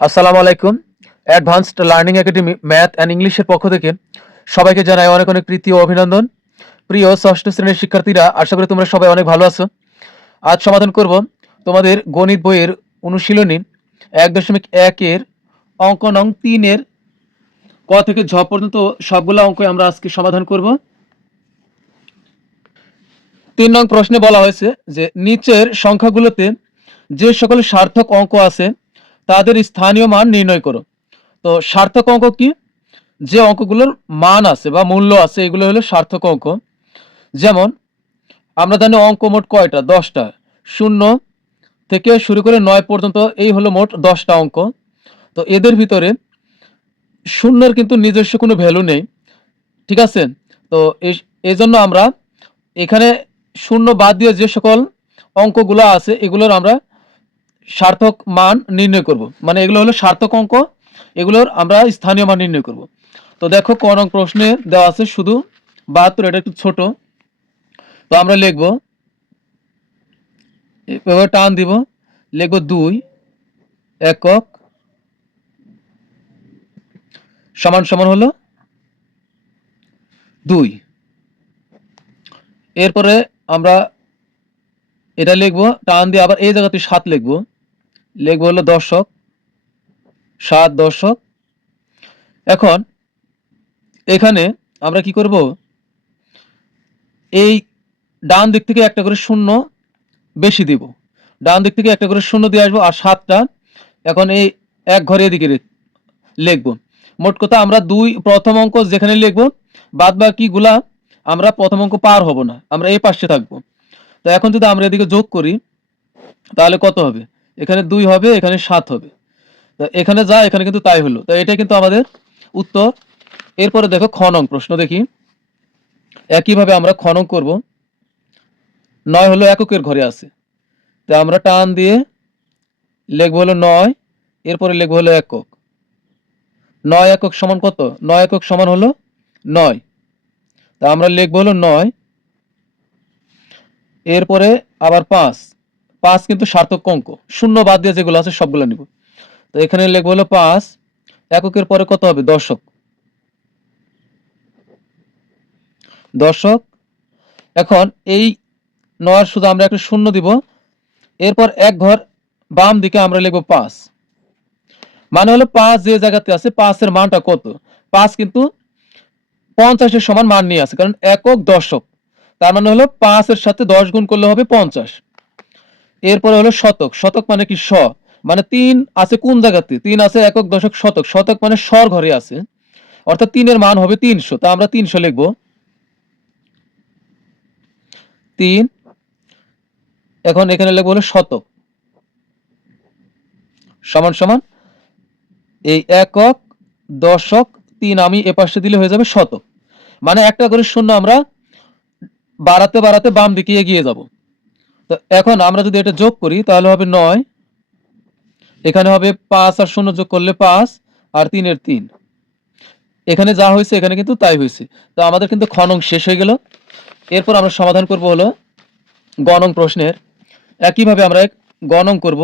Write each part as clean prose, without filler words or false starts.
আসসালামু আলাইকুম। Advanced learning academy math and ইংলিশের পক্ষ থেকে সবাইকে জানাই অনেক অনেক প্রীতি ও অভিনন্দন। প্রিয় ষষ্ঠ শ্রেণীর শিক্ষার্থীরা, আশা করি তোমরা সবাই অনেক ভালো আছো। আজ সমাধান করব তোমাদের গণিত বইয়ের অনুশীলনী ১.১ এর অঙ্ক নং ৩ এর ক থেকে ঝ পর্যন্ত সবগুলো অঙ্ক আমরা আজকে সমাধান করব। ৩ নং প্রশ্নে বলা হয়েছে যে নিচের সংখ্যাগুলোতে যে সকল সার্থক অঙ্ক আছে তাদের স্থানীয় মান নির্ণয় করো। তো সার্থক অঙ্ক কি? যে অঙ্কগুলোর মান আছে বা মূল্য আছে এগুলো হলো সার্থক অঙ্ক। যেমন আমরা জানি অঙ্ক মোট কয়টা? 10টা। 0 থেকে শুরু করে 9 পর্যন্ত এই হলো মোট 10টা অঙ্ক। তো এদের ভিতরে শূন্যের কিন্তু নিজস্ব কোনো ভ্যালু নেই, ঠিক আছে? তো এই জন্য আমরা এখানে শূন্য বাদ দিয়ে যে সকল অঙ্কগুলো আছে এগুলোর আমরা সার্থক মান নির্ণয় করব, মানে এগুলো হলো সার্থক অঙ্ক, এগুলোর আমরা স্থানীয় মান নির্ণয় করব। তো দেখো ক নং প্রশ্নে দেওয়া আছে শুধু 72, এটা একটু ছোট। তো আমরা লিখব, এভাবে টান দিব, লিখব 2 একক সমান সমান হলো 2। এরপরে আমরা এটা লিখব, টান দিয়ে আবার এই জায়গাতে 7 লিখব, লিখব হলো দশক, 7 দশক। এখন এখানে আমরা কি করব, এই ডান দিক থেকে একটা করে শূন্য বেশি দিব, ডান দিক থেকে একটা করে শূন্য দিয়ে আসবো, আর 7টা এখন এই এক ঘরে এদিকে লিখবো। মোট কথা আমরা প্রথম অঙ্ক যেখানে লিখবো, বাদ বাকিগুলা আমরা প্রথম অঙ্ক পার হব না, আমরা এই পাশে থাকবো। তো এখন যদি আমরা এদিকে যোগ করি তাহলে কত হবে? এখানে 2 হবে, এখানে 7 হবে। তো এখানে যা, এখানে কিন্তু তাই হলো। তো এটা কিন্তু আমাদের উত্তর। এরপরে দেখো খ নং প্রশ্ন দেখি, একইভাবে আমরা খ নং করবো। 9 হলো এককের ঘরে আছে, তো আমরা টান দিয়ে লিখবো হলো 9, এরপরে লিখবো হলো একক। 9 একক সমান কত? 9 একক সমান হলো 9, তা আমরা লিখবো হলো 9। এরপরে আবার 5, 5 কিন্তু সার্থক অঙ্ক, শূন্য বাদ দিয়ে যেগুলো আছে সবগুলো নিব। তো এখানে লিখবো হলো 5, এককের পরে কত হবে? দশক, দশক। এখন এই 9 শুধু আমরা একটা শূন্য দিব, এরপর এক ঘর বাম দিকে আমরা লিখবো 5, মানে হলো 5 যে জায়গাতে আছে 5 এর মানটা কত? 5 কিন্তু 50 এর সমান মান নিয়ে আছে, কারণ একক দশক, তার মানে হলো 5 এর সাথে 10 গুণ করলে হবে 50। এরপরে হলো শতক, শতক মানে কি? শ, মানে 3 আছে কোন জায়গাতে? 3 আছে একক দশক শতক, শতক মানে শর ঘরে আছে, অর্থাৎ 3 এর মান হবে 300, তা আমরা 300 লিখবো। 3, এখন এখানে লিখবো হলো শতক সমান সমান এই একক দশক 3 আমি এপাশে দিলে হয়ে যাবে শতক, মানে একটা করে শূন্য আমরা বাড়াতে বাড়াতে বাম দিকে এগিয়ে যাব। তো এখন আমরা যদি এটা যোগ করি তাহলে হবে 9, এখানে হবে 5 আর 0 যোগ করলে 5, আর 3 এর 3, এখানে যা হয়েছে এখানে কিন্তু তাই হয়েছে। তো আমাদের কিন্তু খ নং শেষ হয়ে গেল। এরপর আমরা সমাধান করব হলো গ নং প্রশ্নের। একইভাবে আমরা গ নং করব।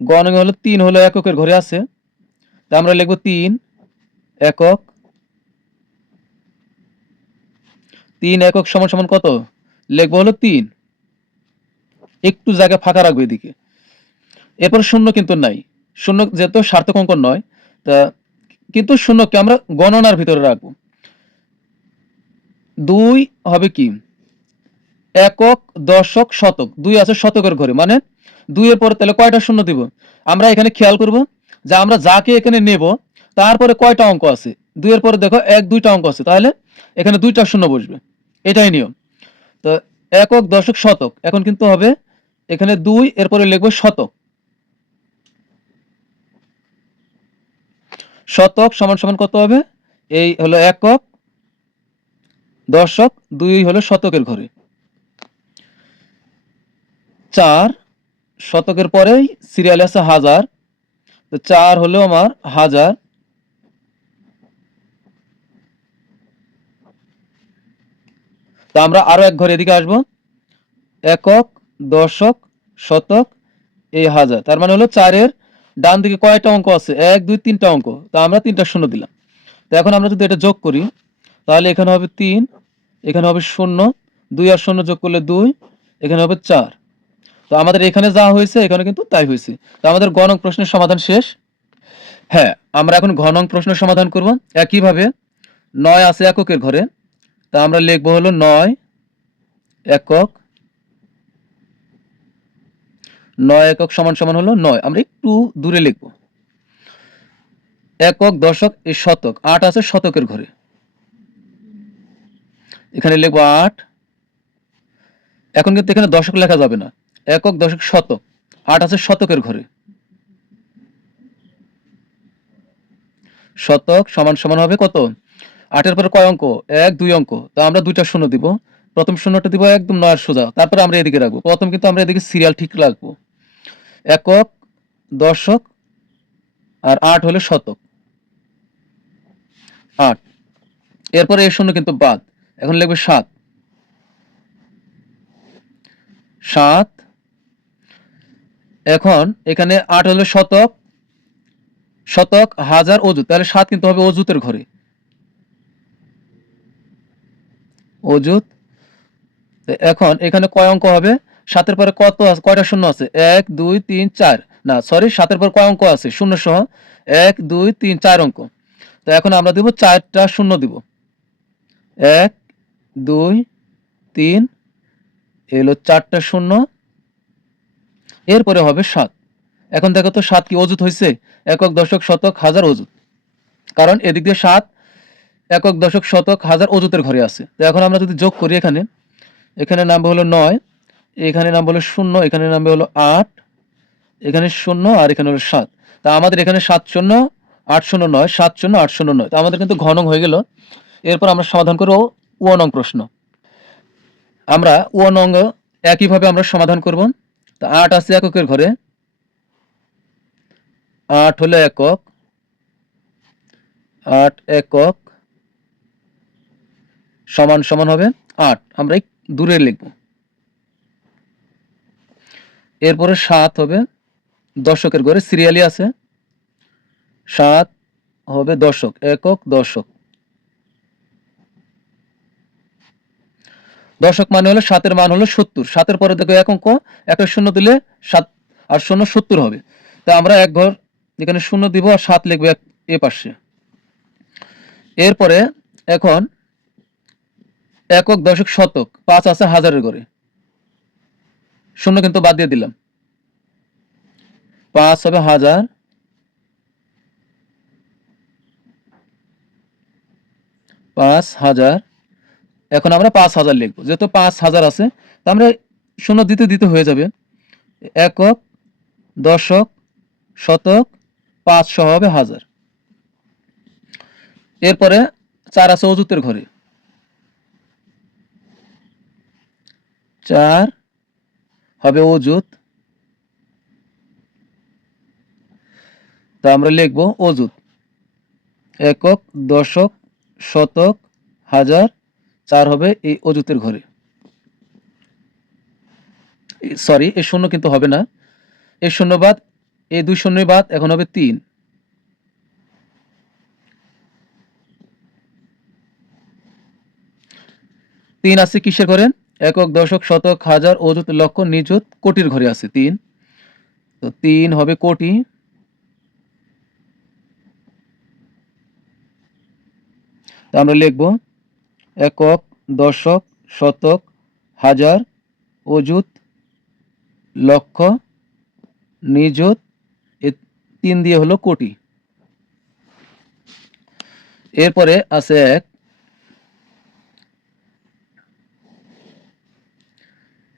গ নং হলো 3 হলো এককের ঘরে আছে, তা আমরা লিখব 3 একক। 3 একক সমান সমান কত? লিখব হলো 3, একটু জায়গা ফাঁকা রাখবো এদিকে। এরপর শূন্য কিন্তু নাই, শূন্য যেহেতু সার্থক অঙ্ক নয়, তা কিন্তু শূন্যকে আমরা গণনার ভিতরে রাখবো। 2 হবে কি? একক দশক শতক, 2 আছে শতকের ঘরে, মানে 2 এর পরে তাহলে কয়টা শূন্য দিব? আমরা এখানে খেয়াল করব যে আমরা যাকে এখানে নেব তারপরে কয়টা অঙ্ক আছে। 2 এর পরে দেখো 1-2টা অঙ্ক আছে, তাহলে এখানে 2টা শূন্য বসবে, এটাই নিয়ম। তো একক দশক শতক, এখন কিন্তু হবে এখানে 2, এরপরে লিখবো শতক। শতক সমান সমান কত হবে? এই হলো একক দশক, 2 হলো শতকের ঘরে। 4, শতকের পরেই সিরিয়ালে আছে হাজার, তো 4 হলো আমার হাজার। তো আমরা আরো এক ঘরে এদিকে আসবো, একক দশক শতক এই হাজার, তার মানে হলো 4 এর ডান দিকে কয়টা অঙ্ক আছে? 1 2 3টা অঙ্ক। তো আমরা 3টা শূন্য দিলাম। তো এখন আমরা যদি এটা যোগ করি তাহলে এখানে হবে 3, এখানে হবে 0, 2 আর 0 যোগ করলে 2, এখানে হবে 4। তো আমাদের এখানে যা হয়েছে এখানে কিন্তু তাই হয়েছে। তো আমাদের গ নং প্রশ্নের সমাধান শেষ। হ্যাঁ, আমরা এখন ঘ নং প্রশ্নের সমাধান করব। একইভাবে 9 আছে এককের ঘরে। তা আমরা লিখব হলো 9 একক, 9 একক সমান সমান হলো 9। আমরা একটু দূরে লিখব। একক, দশক, এই শতক। 8 আছে শতকের ঘরে। এখানে লিখব 8। এখন কিন্তু এখানে দশক লেখা যাবে না। একক, দশক, শতক। 8 আছে শতকের ঘরে। শতক সমান সমান হবে কত? 8 এর পরে কয় অঙ্ক? 1 2 অঙ্ক। তো আমরা 2টা শূন্য দিব। প্রথম শূন্যটা দিব একদম 9 সোজা। তারপরে আমরা এদিকে রাখবো। প্রথম কিন্তু আমরা এদিকে সিরিয়াল ঠিক রাখবো। একক, দশক আর 8 হলো শতক। 8। এরপরে এই শূন্য কিন্তু বাদ। এখন লিখবে 7। 7। এখন এখানে 8 হলো শতক, শতক, হাজার, অযুত। তাহলে 7 কিন্তু হবে অযুতের ঘরে। অযুত। এখন এখানে কয় অঙ্ক হবে? 7 এর পরে কয়টা শূন্য আছে? 1 2 3 4। না সরি, 7 এর পর কয় অঙ্ক আছে শূন্য সহ? 1 2 3 4 অঙ্ক। তো এখন আমরা দিব 4টা শূন্য দিব। 1 2 3, এলো 4টা শূন্য। এরপরে হবে 7। এখন দেখো তো 7 কি অযুত হয়েছে? একক, দশক, শতক, হাজার, অযুত। কারণ এদিক দিয়ে 7 একক, দশক, শতক, হাজার অযুতের ঘরে আছে। তো এখন আমরা যদি যোগ করি এখানে, এখানে নামবে হলো 9, এখানে নামবে হলো 0, এখানে নামবে হলো 8, এখানে 0 আর এখানে হলো 7। তা আমাদের এখানে 7 শূন্য 8 শূন্য 9, 7 শূন্য 8 শূন্য 9। তো আমাদের কিন্তু ঘ নং হয়ে গেল। এরপর আমরা সমাধান করব ও নং প্রশ্ন। আমরা ও নং একইভাবে আমরা সমাধান করব। তো 8 আছে এককের ঘরে। 8 হলো একক, 8 একক সমান সমান হবে 8। আমরা দূরে লিখব। এরপরে 7 হবে দশকের ঘরে, সিরিয়ালি আছে। 7 হবে দশক, একক, দশক। দশক মানে হলো 7 এর মান হলো 70। 7 এর পরে দেখো এক অঙ্ক, একটা শূন্য দিলে 7 আর শূন্য 70 হবে। তা আমরা এক ঘর এখানে শূন্য দিব আর 7 লিখবো এ পাশে। এরপরে এখন একক, দশক, শতক। 5 আছে হাজারের ঘরে। শূন্য কিন্তু বাদ দিয়ে দিলাম। 5 হবে হাজার, 5000। এখন আমরা 5000 লিখবো, যেহেতু 5000 আছে। তা আমরা শূন্য দিতে দিতে হয়ে যাবে। একক, দশক, শতক, 5 সহ হবে হাজার। এরপরে 4 আছে অযুতের ঘরে। 4 হবে অযুত। তা আমরা লিখবো অযুত। একক, দশক, শতক, হাজার, 4 হবে এই অযুতের ঘরে। সরি, এই শূন্য কিন্তু হবে না। এই শূন্য বাদ, এই 2 শূন্য বাদ, এখন হবে 3। 3 আছে কিসের ঘরে? একক, দশক, শতক, হাজার, অযুত, লক্ষ, নিযুত, কোটির ঘরে আছে 3। তো 3 হবে কোটি। তো আমরা লিখব একক, দশক, শতক, হাজার, অযুত, লক্ষ, নিযুত, এ 3 দিয়ে হলো কোটি। এরপরে আছে 1।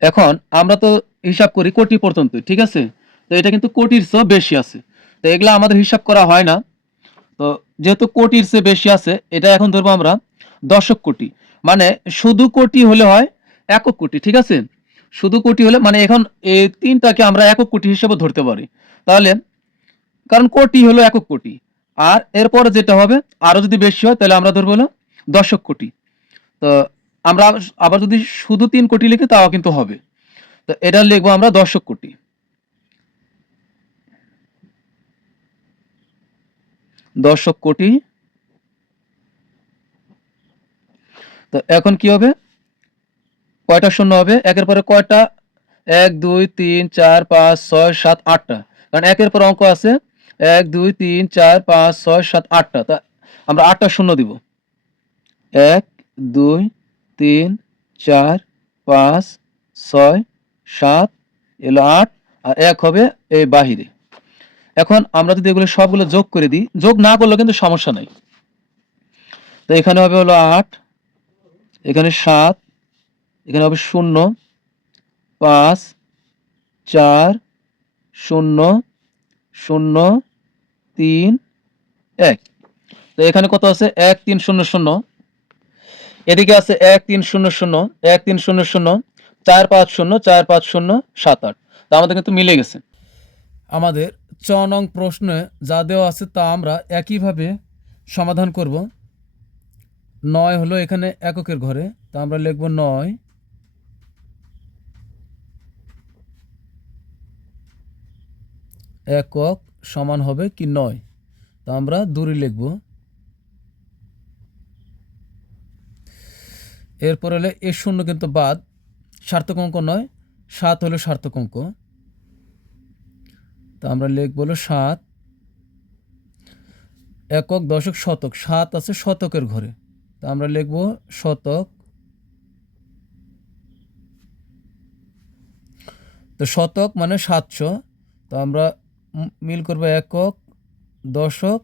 এখন আমরা তো হিসাব করি কোটি পর্যন্ত, ঠিক আছে? তো এটা কিন্তু কোটির চেয়ে বেশি আছে। তো এগুলা আমাদের হিসাব করা হয় না। তো যেহেতু কোটির চেয়ে বেশি আছে, এটা এখন ধরবো আমরা দশক কোটি। মানে শুধু কোটি হলে হয় একক কোটি, ঠিক আছে? শুধু কোটি হলে মানে এখন এই 3টাকে আমরা একক কোটি হিসেবে ধরতে পারি। তাহলে কারণ কোটি হলো একক কোটি। আর এরপরে যেটা হবে আরো যদি বেশি হয় তাহলে আমরা ধরবো হলো দশক কোটি। তো আমরা আবার যদি শুধু 3 কোটি লিখি তাও কিন্তু হবে। তো এটা লিখবো আমরা দশক কোটি। দশক কোটি। তো এখন কি হবে, কয়টা শূন্য হবে, একের পরে কয়টা, 1 2 3 4 5 6 7 8টা, কারণ একের পর অঙ্ক আছে 1 2 3 4 5 6 7 8টা, তা আমরা 8টা শূন্য দিব। 1 2 3 4 5 6 7 এলো 8, আর 1 হবে এই বাহিরে। এখন আমরা যদি এগুলো সবগুলো যোগ করে দিই, যোগ না করলেও কিন্তু সমস্যা নাই। তো এখানে হবে হলো 8, এখানে 7, এখানে হবে 0 5 4 0 0 3 1। তো এখানে কত আছে, 1 3 0 0, এদিকে আছে 1 3 0 0 1 3 0 0 4 5 0 4 5 0 7 8। তা আমাদের কিন্তু মিলে গেছে। আমাদের 4 নং প্রশ্নে যা দেওয়া আছে তা আমরা একইভাবে সমাধান করব। 9 হলো এখানে এককের ঘরে, তা আমরা লিখব 9 একক সমান হবে কি 9, তা আমরা দূরে লিখব। এরপর হলে এর শূন্য কিন্তু বাদ, সার্থক অঙ্ক নয়, 7 হলো সার্থক অঙ্ক, তা আমরা লিখব হলো 7 একক দশক শতক, 7 আছে শতকের ঘরে, তা আমরা লিখব শতক। তো শতক মানে 700, তো আমরা মিল করব একক দশক,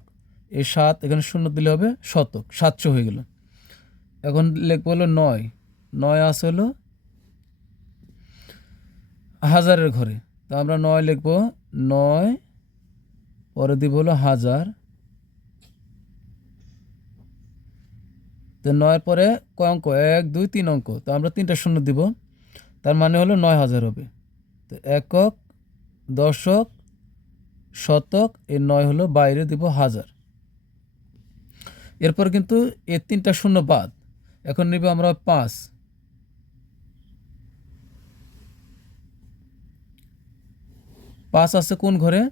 এই 7 এখানে শূন্য দিলে হবে শতক, 700 হয়ে গেল। এখন লিখবো হলো 9, 9 আছে হলো হাজারের ঘরে, তো আমরা 9 লিখবো, 9 পরে দিব হলো হাজার। তো 9 পরে কয় অঙ্ক, 1 2 3 অঙ্ক, তো আমরা 3টা শূন্য দিব, তার মানে হলো 9000 হবে। তো একক দশক শতক, এই 9 হলো বাইরে দিব হাজার। এরপর কিন্তু এর 3টা শূন্য বাদ, এখন নিব আমরা 5, 5 আছে কোন ঘরে,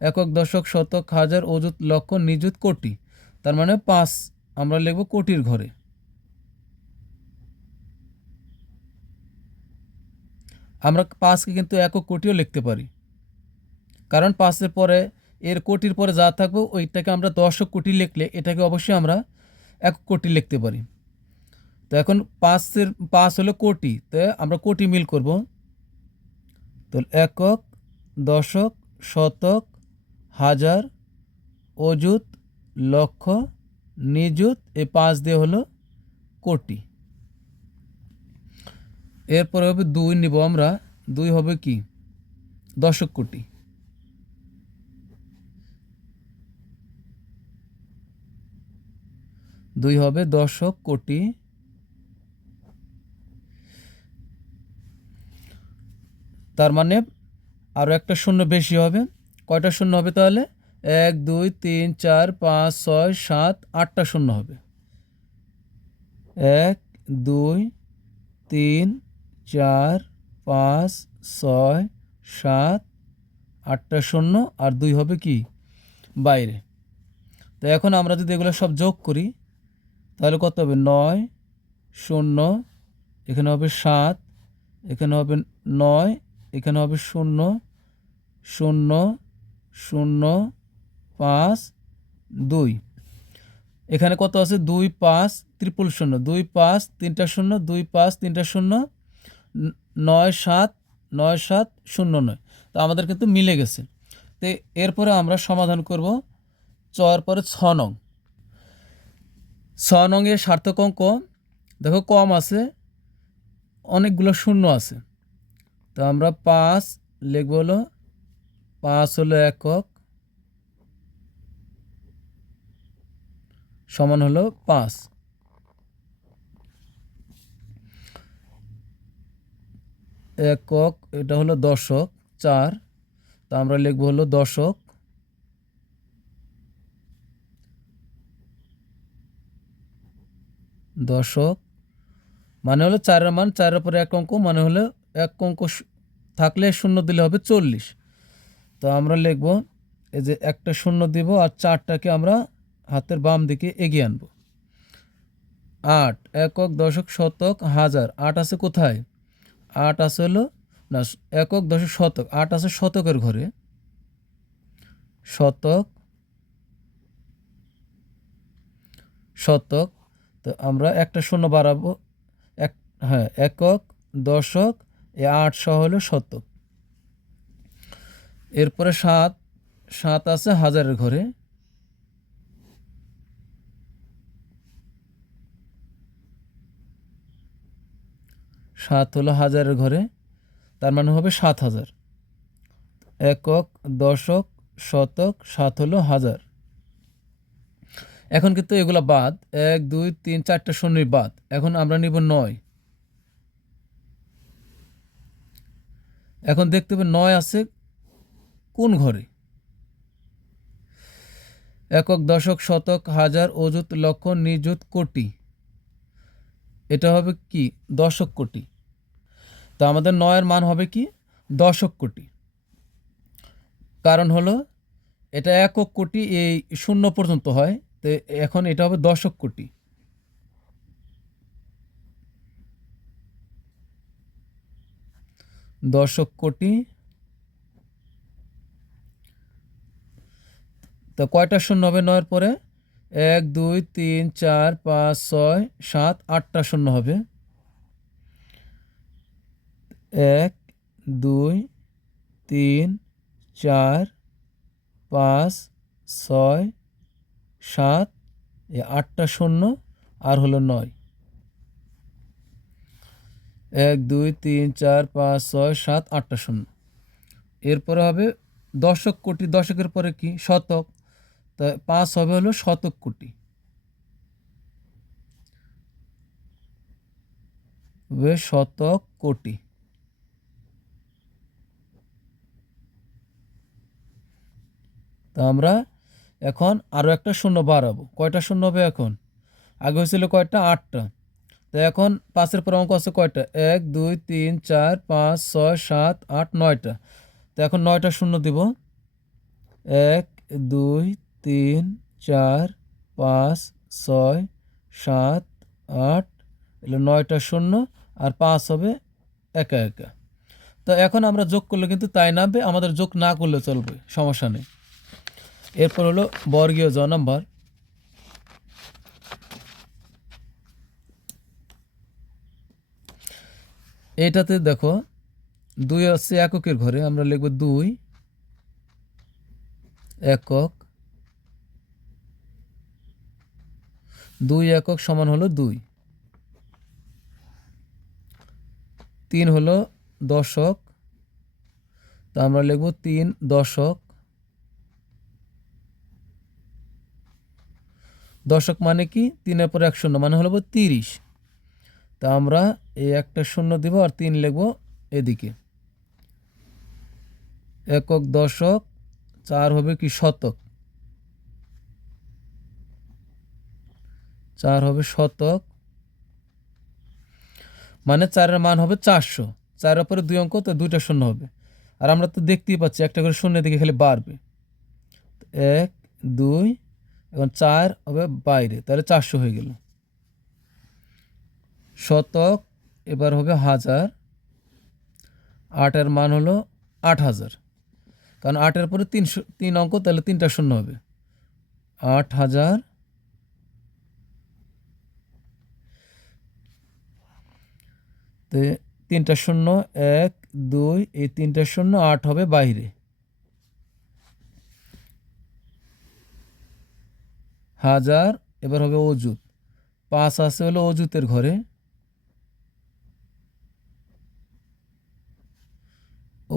একক দশক শতক হাজার অযুত লক্ষ নিযুত কোটি, তার মানে 5 আমরা লিখব কোটির ঘরে। আমরা 5কে কিন্তু একক কোটিও লিখতে পারি, কারণ 5-এর পরে এর কোটির পরে যা থাকবে ওইটাকে আমরা দশক কোটি লিখলে এটাকে অবশ্যই আমরা একক কোটি লিখতে পারি। তো এখন 5 হলো কোটি, তো আমরা কোটি মিল করব। তো একক দশক শতক হাজার অযুত লক্ষ নিযুত, এই 5 দিয়ে হলো কোটি। এরপরে হবে 2 নিব আমরা, 2 হবে কি দশক কোটি, 2 হবে দশক কোটি। তার মানে আরও একটা শূন্য বেশি হবে, কয়টা শূন্য হবে তাহলে, 1 2 3 4 5 6 7 8টা শূন্য হবে, 1 2 3 4 5 6 7 8টা শূন্য, আর 2 হবে কি বাইরে। তো এখন আমরা যদি এগুলো সব যোগ করি তাহলে কত হবে, 9 শূন্য, এখানে হবে 7, এখানে হবে 9, এখানে হবে 0 0 0 5 2, এখানে কত আছে 2 5 ট্রিপল 0, 2 5 3টা 0, 2 5 3টা 0, 9 7 9 7 0 9, তো আমাদের কিন্তু মিলে গেছে। তো এরপরে আমরা সমাধান করব চর পরে 6 নং। 6 নং এর সার্থক অঙ্ক দেখো কম আছে, অনেকগুলো শূন্য আছে, তো আমরা 5 লিখব হলো, 5 হলো একক সমান হলো 5, একক এটা হলো দশক 4, তা আমরা লিখব হলো দশক, দশক মানে হলো 4-এর মান 4-এর পরে এক অঙ্ক, মানে হলো এক অঙ্ক থাকলে শূন্য দিলে হবে 40, তো আমরা লিখব এই যে একটা শূন্য দিব আর 4টাকে আমরা হাতের বাম দিকে এগিয়ে আনবো। 8 একক দশক শতক হাজার, 8 আছে কোথায়? 8 আছে হলো না, একক দশক শতক, 8 আছে শতকের ঘরে, শতক শতক। তো আমরা একটা শূন্য বাড়াবো, এক, হ্যাঁ, একক দশক, 8 সহ হলো শতক। এরপরে 7, 7 আছে হাজারের ঘরে, 7 হলো হাজারের ঘরে, তার মানে হবে 7000। একক দশক শতক, 7 হলো হাজার। এখন কিন্তু এগুলা বাদ, 1 2 3 4টা শূন্যই বাদ। এখন আমরা নিব 9। এখন দেখতে হবে 9 আছে কোন ঘরে? একক দশক শতক হাজার অযুত লক্ষ নিযুত কোটি, এটা হবে কি? দশক কোটি। তো আমাদের 9 এর মান হবে কি? দশক কোটি। কারণ হলো এটা একক কোটি এই শূন্য পর্যন্ত হয়, তো এখন এটা হবে দশক কোটি। দশক কোটি। তো কয়টা শূন্য হবে 9-এর পরে? 1 2 3 4 5 6 7 8টা শূন্য হবে। 1 2 3 4 5 6 7, এই 8টা শূন্য আর হলো 9। 1 2 3 4 5 6 7 8টা শূন্য। এরপরে হবে দশক কোটি, দশকের পরে কি? শতক। তা 5 হবে হলো শতক কোটি, শতক কোটি। তা আমরা এখন আরও একটা শূন্য বাড়াবো। কয়টা শূন্য হবে এখন? আগে হয়েছিল কয়টা? 8টা। তো এখন 5-এর পর অঙ্ক আছে কয়টা? 1 2 3 4 5 6 7 8 9টা। তো এখন 9টা শূন্য দিব। 1 2 3 4 5 6 7 8, এলো 9টা শূন্য, আর 5 হবে একা একা। তো এখন আমরা যোগ করলে কিন্তু তাই নামবে, আমাদের যোগ না করলে চলবে, সমস্যা নেই। এরপর হলো বর্গীয় জ নাম্বার। এটাতে দেখো 2 আছে এককের ঘরে, আমরা লিখব 2 একক, 2 একক সমান হলো 2। 3 হলো দশক, তো আমরা লিখব 3 দশক। দশক মানে কি? 3-এর পর 1 শূন্য মানে হলো 30। তা আমরা এই একটা শূন্য দিব আর 3 লিখব এদিকে। একক দশক, 4 হবে কি? শতক, 4 হবে শতক, মানে 4-এর মান হবে 400। 4-এর উপরে 2 অঙ্ক, তো 2টা শূন্য হবে। আর আমরা তো দেখতেই পাচ্ছি একটা করে শূন্য দিকে খালি বাড়বে। 1 2, এখন 4 হবে বাইরে, তাহলে 400 হয়ে গেল। শতক এবার হবে হাজার, 8-এর মান হলো 8000, কারণ 8-এর পরে 3 অঙ্ক, তাহলে 3টা শূন্য হবে। 8000, তো 3টা শূন্য, 1 2, এই 3টা শূন্য, 8 হবে বাইরে। হাজার এবার হবে অযুত, 5 আছে হলো অযুতের ঘরে,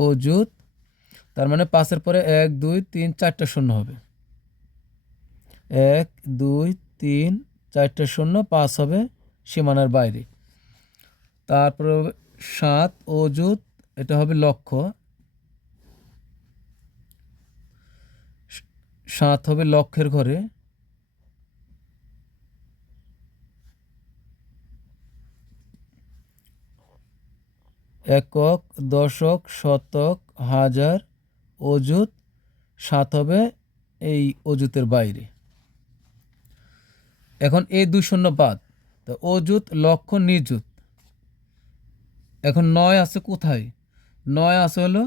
অযুত, তার মানে 5-এর পরে 1 2 3 4টা শূন্য হবে। 1 2 3 4টা শূন্য, 5 হবে সীমানার বাইরে। তারপরে 7 অযুত, এটা হবে লক্ষ, 7 হবে লক্ষের ঘরে। একক দশক শতক হাজার অযুত, 7 হবে এই অযুতের বাইরে। এখন এই 2 শূন্য বাদ, তো অযুত লক্ষ নিযুত। এখন 9 আছে কোথায়? 9 আছে হলো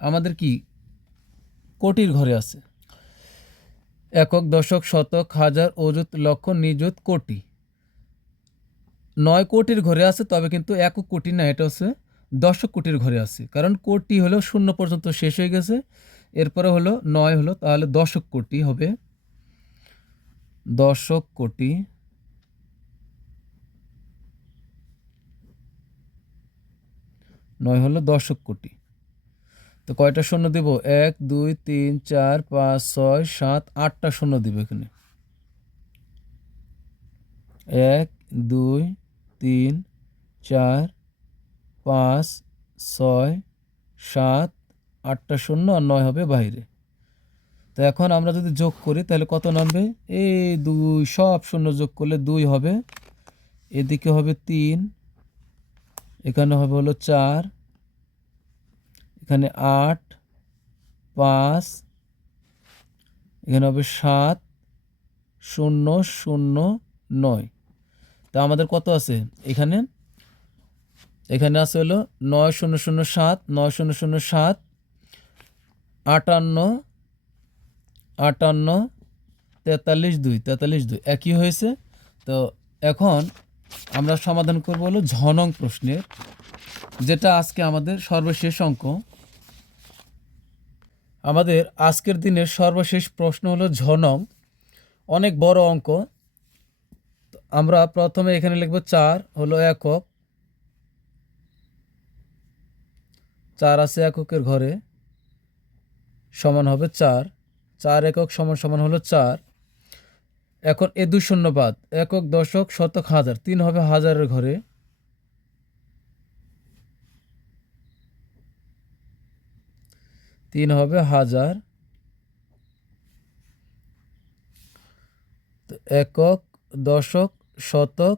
আমাদের কি কোটির ঘরে আছে। একক, দশক, শতক, হাজার, অযুত, লক্ষ, নিযুত, কোটি। 9 কোটির ঘরে আছে, তবে কিন্তু একক কোটি না, এটা হচ্ছে দশক কোটির ঘরে আছে। কারণ কোটি হলো 0 পর্যন্ত শেষ হয়ে গেছে, এরপরে হলো 9 হলো, তাহলে দশক কোটি হবে। দশক কোটি। নয় হলো দশক কোটি। তো কয়টা শূন্য দিব? 1 2 3 4 5 6 7 8টা শূন্য দিব এখানে। 1 2 3 4 5 6 7 8টা শূন্য, আর 9 হবে বাইরে। তো এখন আমরা যদি যোগ করি তাহলে কত নামবে? এই 2 সব শূন্য যোগ করলে 2 হবে, এদিকে হবে 3, এখানে হবে হলো 4, এখানে 8, 5, এখানে হবে 7 0 0 9। তা আমাদের কত আছে এখানে? এখানে আছে হলো 9007, 9007, 58, 58, 43 2, 43 2 একই হয়েছে। তো এখন আমরা সমাধান করব হলো ঝ নং প্রশ্নের, যেটা আজকে আমাদের সর্বশেষ অঙ্ক। আমাদের আজকের দিনের সর্বশেষ প্রশ্ন হলো ঝ নং, অনেক বড় অঙ্ক। আমরা প্রথমে এখানে লিখব 4 হলো একক, 4 আছে এককের ঘরে, সমান হবে 4, 4 একক সমান সমান হলো 4। এখন এ 2 শূন্য বাদ, একক, দশক, শতক, হাজার, 3 হবে হাজারের ঘরে, 3 হবে হাজার। তো একক, দশক, শতক,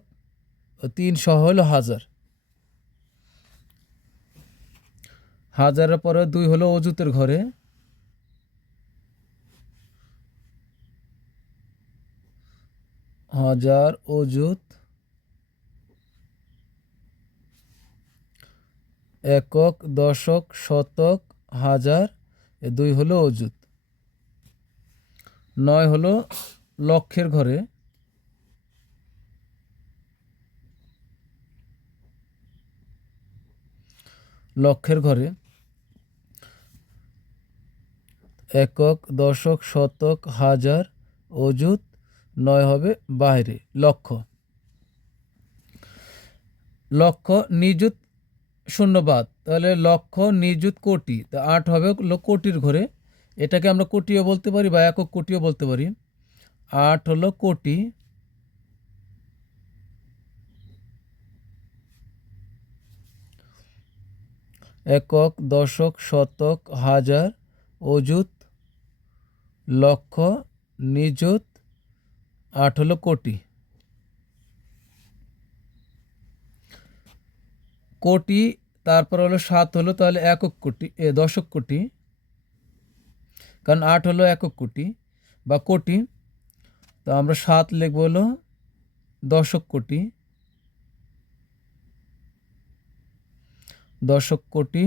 3 সহ হলো হাজার। হাজারের পরে 2 হলো অযুতের ঘরে, হাজার, অযুত, একক, দশক, শতক, হাজার, 2 হলো অযুত। 9 হলো লক্ষের ঘরে, লক্ষের ঘরে, একক, দশক, শতক, হাজার, অযুত, 9 হবে বাইরে, লক্ষ। লক্ষ নিযুত শূন্য বাদ, তাহলে লক্ষ নিযুত কোটি, তা 8 হবে কোটির ঘরে। এটাকে আমরা কোটিও বলতে পারি বা একক কোটিও বলতে পারি। 8 হলো কোটি, একক, দশক, শতক, হাজার, অযুত, লক্ষ, নিযুত, 8 হলো কোটি। কোটি, তারপর হলো 7 হলো, তাহলে একক কোটি, দশক কোটি, কারণ 8 হলো একক কোটি বা কোটি। তো আমরা 7 লিখব হলো দশক কোটি, দশক কোটি।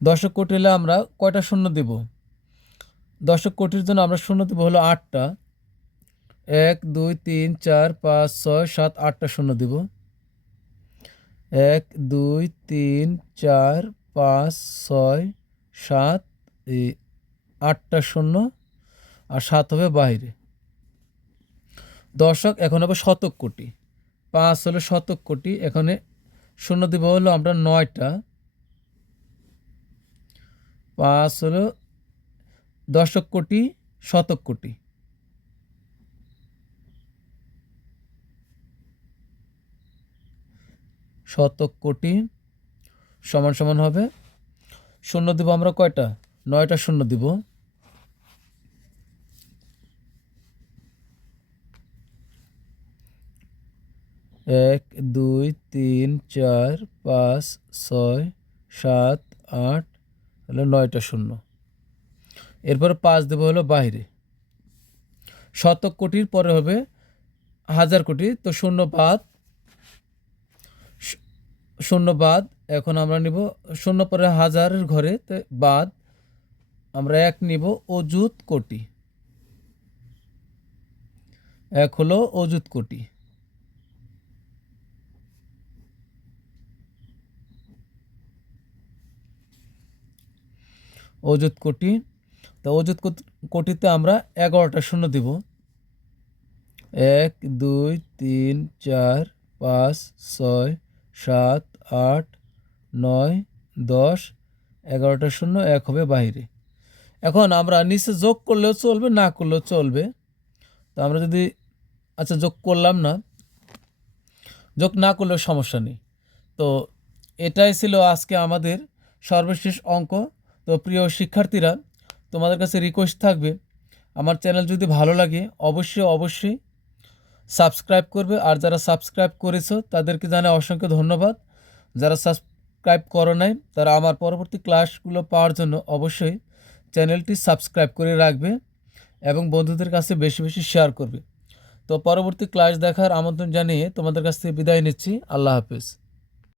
দশক কোটি হলে আমরা কয়টা শূন্য দেব? দশক কোটির জন্য আমরা শূন্য দেব হলো 8টা। 1 2 3 4 5 6 7 8টা শূন্য দেব। 1 2 3 4 5 6 7, এই 8টা শূন্য, আর 7 হবে বাইরে। দশক এখন হবে শতক কোটি, 5 হলো শতক কোটি, এখানে শূন্য দেব হলো আমরা 9টা। 5 হলো দশক কোটি, শতক কোটি। শতক কোটি সমান সমান হবে, শূন্য দিব আমরা কয়টা? 9টা শূন্য দিব। 1 2 3 4 5 6 7 8, হলো 9টা শূন্য। এরপরে 5 দেবো হলো বাইরে, শতক কোটির পরে হবে হাজার কোটি, তো শূন্য বাদ, শূন্য বাদ। এখন আমরা নিব শূন্য পরে হাজারের ঘরে বাদ, আমরা এক নিব অযুত কোটি। এক হলো অযুত কোটি। অযুত কোটি, তো অযুত কোটিতে আমরা 11টা শূন্য দিব। 1 2 3 4 5 6 7 8 9 10, 11টা শূন্য, এক হবে বাইরে। এখন আমরা নিচে যোগ করলেও চলবে, না করলেও চলবে। তো আমরা যদি আচ্ছা যোগ করলাম না, যোগ না করলেও সমস্যা নেই। তো এটাই ছিল আজকে আমাদের সর্বশেষ অঙ্ক। তো প্রিয় শিক্ষার্থীরা, তোমাদের কাছে রিকোয়েস্ট থাকবে, আমার চ্যানেল যদি ভালো লাগে অবশ্যই সাবস্ক্রাইব করবে। আর যারা সাবস্ক্রাইব করেছো তাদেরকে জানাই অসংখ্য ধন্যবাদ। যারা সাবস্ক্রাইব করো নাই তারা আমার পরবর্তী ক্লাসগুলো পাওয়ার জন্য অবশ্যই চ্যানেলটি সাবস্ক্রাইব করে রাখবে এবং বন্ধুদের কাছে বেশি বেশি শেয়ার করবে। তো পরবর্তী ক্লাস দেখার আমন্ত্রণ জানিয়ে তোমাদের কাছ থেকে বিদায় নিচ্ছি। আল্লাহ হাফেজ।